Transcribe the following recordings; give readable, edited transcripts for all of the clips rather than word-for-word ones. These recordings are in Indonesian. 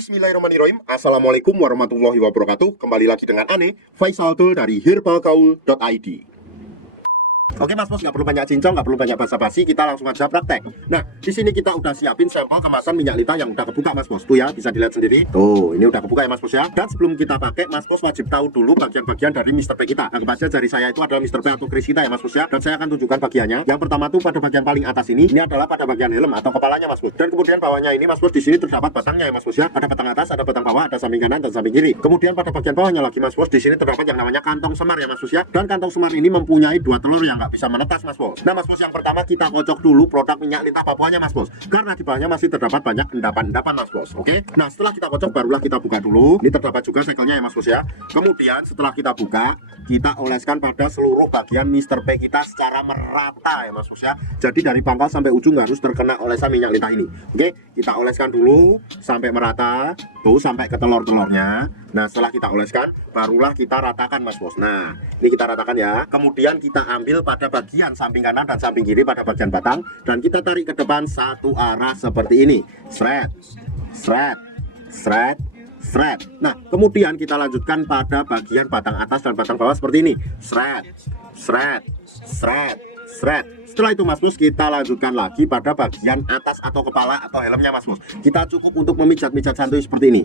Bismillahirrahmanirrahim. Assalamualaikum warahmatullahi wabarakatuh. Kembali lagi dengan Ane, Faisal Dul dari herbalgaul.id. Oke Mas Bos, nggak perlu banyak cincong, nggak perlu banyak basa-basi, kita langsung aja praktek. Nah, di sini kita udah siapin sampel kemasan minyak lintah yang udah kebuka Mas Bos. Tuh ya, bisa dilihat sendiri. Tuh, ini udah kebuka ya Mas Bos ya. Dan sebelum kita pakai, Mas Bos wajib tahu dulu bagian-bagian dari Mr. P kita. Anggap aja jari saya itu adalah Mr. P atau Chris kita ya Mas Bos ya. Dan saya akan tunjukkan bagiannya. Yang pertama tuh pada bagian paling atas ini adalah pada bagian helm atau kepalanya Mas Bos. Dan kemudian bawahnya ini Mas Bos, di sini terdapat batangnya ya Mas Bos ya. Ada batang atas, ada batang bawah, ada samping kanan dan samping kiri. Kemudian pada bagian bawahnya lagi Mas Bos, di sini terdapat yang namanya kantong semar ya Mas Bos ya. Dan kantong semar ini mempunyai dua telur yang nggak bisa menetas Mas Bos. Nah Mas Bos, yang pertama kita kocok dulu produk minyak lintah Papuanya Mas Bos, karena di bawahnya masih terdapat banyak endapan-endapan Mas Bos. Oke, nah setelah kita kocok barulah kita buka dulu. Ini terdapat juga sekelnya ya Mas Bos ya. Kemudian setelah kita buka, kita oleskan pada seluruh bagian Mr. P kita secara merata ya Mas Bos ya. Jadi dari pangkal sampai ujung harus terkena olesan minyak lintah ini. Oke, kita oleskan dulu sampai merata, tuh sampai ke telur-telurnya. Nah setelah kita oleskan, barulah kita ratakan Mas Bos. Nah ini kita ratakan ya. Kemudian kita ambil pada bagian samping kanan dan samping kiri pada bagian batang, dan kita tarik ke depan satu arah seperti ini. Shred, shred, shred, shred. Nah kemudian kita lanjutkan pada bagian batang atas dan batang bawah seperti ini. Shred, shred, shred, shred. Setelah itu Mas Bos, kita lanjutkan lagi pada bagian atas atau kepala atau helmnya Mas Bos. Kita cukup untuk memijat-mijat santuy seperti ini.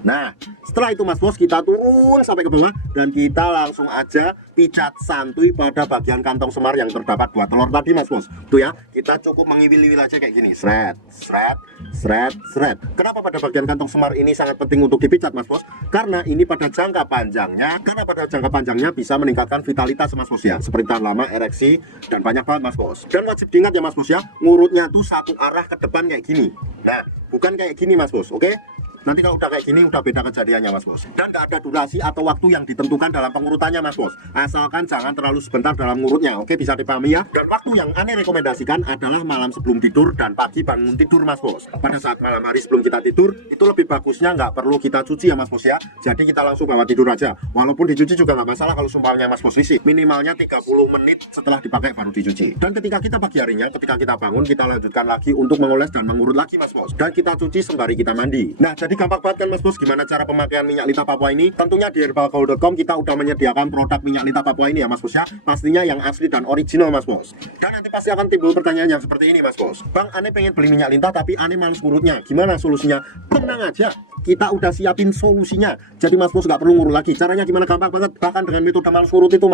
Nah setelah itu Mas Bos, kita turun sampai ke bawah dan kita langsung aja pijat santuy pada bagian kantong semar yang terdapat dua telur tadi Mas Bos. Tuh ya, kita cukup mengiwil-iwil aja kayak gini. Shred, shred, shred, shred. Kenapa pada bagian kantong semar ini sangat penting untuk dipijat Mas Bos? Karena ini pada jangka panjangnya bisa meningkatkan vitalitas Mas Bos ya, seperti tahan lama, ereksi, dan banyak banget Mas Bos. Dan wajib diingat ya Mas Bos ya, ngurutnya tuh satu arah ke depan kayak gini. Nah bukan kayak gini Mas Bos, oke? Nanti kalau udah kayak gini udah beda kejadiannya Mas Bos. Dan gak ada durasi atau waktu yang ditentukan dalam pengurutannya Mas Bos, asalkan jangan terlalu sebentar dalam ngurutnya. Oke, bisa dipahami ya. Dan waktu yang Ane rekomendasikan adalah malam sebelum tidur dan pagi bangun tidur Mas Bos. Pada saat malam hari sebelum kita tidur, itu lebih bagusnya nggak perlu kita cuci ya Mas Bos ya. Jadi kita langsung bawa tidur aja. Walaupun dicuci juga nggak masalah kalau sumpahnya Mas Bos isi. Minimalnya 30 menit setelah dipakai baru dicuci. Dan ketika kita pagi harinya, ketika kita bangun, kita lanjutkan lagi untuk mengoles dan mengurut lagi Mas Bos. Dan kita cuci sembari kita mandi. Nah jadi gampang banget kan Mas Bos gimana cara pemakaian minyak lintah Papua ini. Tentunya di herbalgaul.com kita udah menyediakan produk minyak lintah Papua ini ya Mas Bos ya. Pastinya yang asli dan original Mas Bos. Dan nanti pasti akan timbul pertanyaan yang seperti ini Mas Bos. Bang, Ane pengen beli minyak lintah tapi Ane males ngurutnya. Gimana solusinya? Tenang aja, kita udah siapin solusinya. Jadi Mas Bos nggak perlu ngurut lagi. Caranya gimana? Gampang banget. Bahkan dengan metode males ngurut itu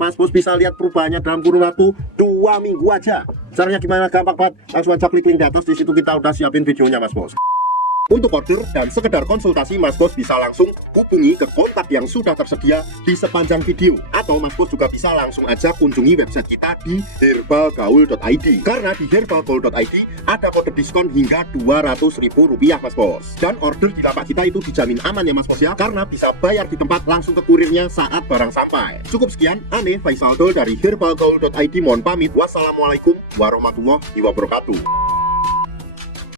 Mas Bos bisa lihat perubahannya dalam kurun waktu 2 minggu aja. Caranya gimana? Gampang banget. Langsung aja klik link di atas, di situ kita udah siapin videonya Mas Bos. Untuk order dan sekedar konsultasi, Mas Bos bisa langsung hubungi ke kontak yang sudah tersedia di sepanjang video. Atau Mas Bos juga bisa langsung aja kunjungi website kita di herbalgaul.id. Karena di herbalgaul.id ada kode diskon hingga Rp200.000 Mas Bos. Dan order di lapak kita itu dijamin aman ya Mas Bos ya, karena bisa bayar di tempat langsung ke kurirnya saat barang sampai. Cukup sekian, Ane Faisal Dul dari herbalgaul.id mohon pamit. Wassalamualaikum warahmatullahi wabarakatuh.